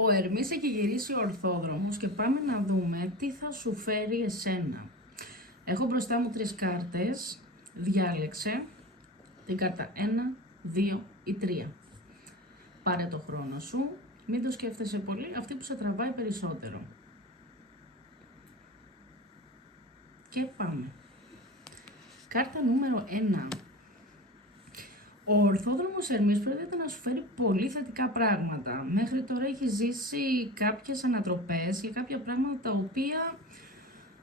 Ο Ερμής έχει γυρίσει ορθόδρομος και πάμε να δούμε τι θα σου φέρει εσένα. Έχω μπροστά μου 3 κάρτες, διάλεξε την κάρτα 1, 2 ή 3. Πάρε το χρόνο σου, μην το σκέφτεσαι πολύ, αυτή που σε τραβάει περισσότερο. Και πάμε. Κάρτα νούμερο 1. Ο ορθόδρομος Ερμής πρόκειται να σου φέρει πολύ θετικά πράγματα. Μέχρι τώρα έχει ζήσει κάποιες ανατροπές για κάποια πράγματα τα οποία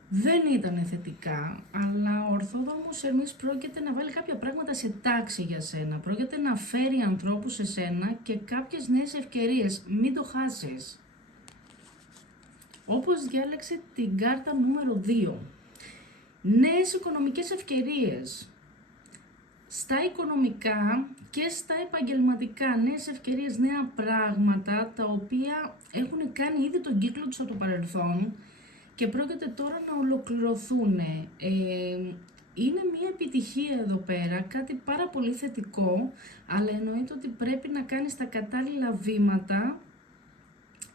δεν ήταν θετικά, αλλά ο ορθόδρομος Ερμής πρόκειται να βάλει κάποια πράγματα σε τάξη για σένα. Πρόκειται να φέρει ανθρώπους σε σένα και κάποιες νέες ευκαιρίες. Μην το χάσεις. Όπως διάλεξε την κάρτα νούμερο 2. Νέες οικονομικές ευκαιρίες. Στα οικονομικά και στα επαγγελματικά, νέες ευκαιρίες, νέα πράγματα τα οποία έχουν κάνει ήδη τον κύκλο τους από το παρελθόν και πρόκειται τώρα να ολοκληρωθούν. Είναι μια επιτυχία εδώ πέρα, κάτι πάρα πολύ θετικό, αλλά εννοείται ότι πρέπει να κάνεις τα κατάλληλα βήματα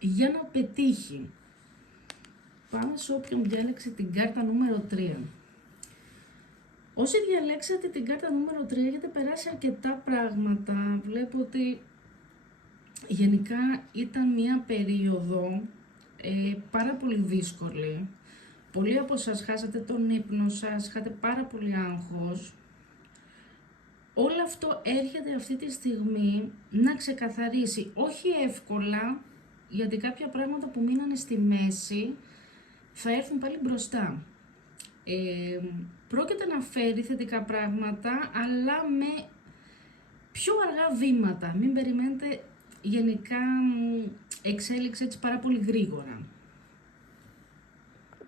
για να πετύχει. Πάμε σε όποιον διάλεξε την κάρτα νούμερο 3. Όσοι διαλέξατε την κάρτα νούμερο 3 έχετε περάσει αρκετά πράγματα. Βλέπω ότι γενικά ήταν μια περίοδο πάρα πολύ δύσκολη. Πολλοί από σας χάσατε τον ύπνο σας, είχατε πάρα πολύ άγχος. Όλο αυτό έρχεται αυτή τη στιγμή να ξεκαθαρίσει, όχι εύκολα, γιατί κάποια πράγματα που μείνανε στη μέση θα έρθουν πάλι μπροστά. Πρόκειται να φέρει θετικά πράγματα, αλλά με πιο αργά βήματα. Μην περιμένετε γενικά εξέλιξη έτσι πάρα πολύ γρήγορα.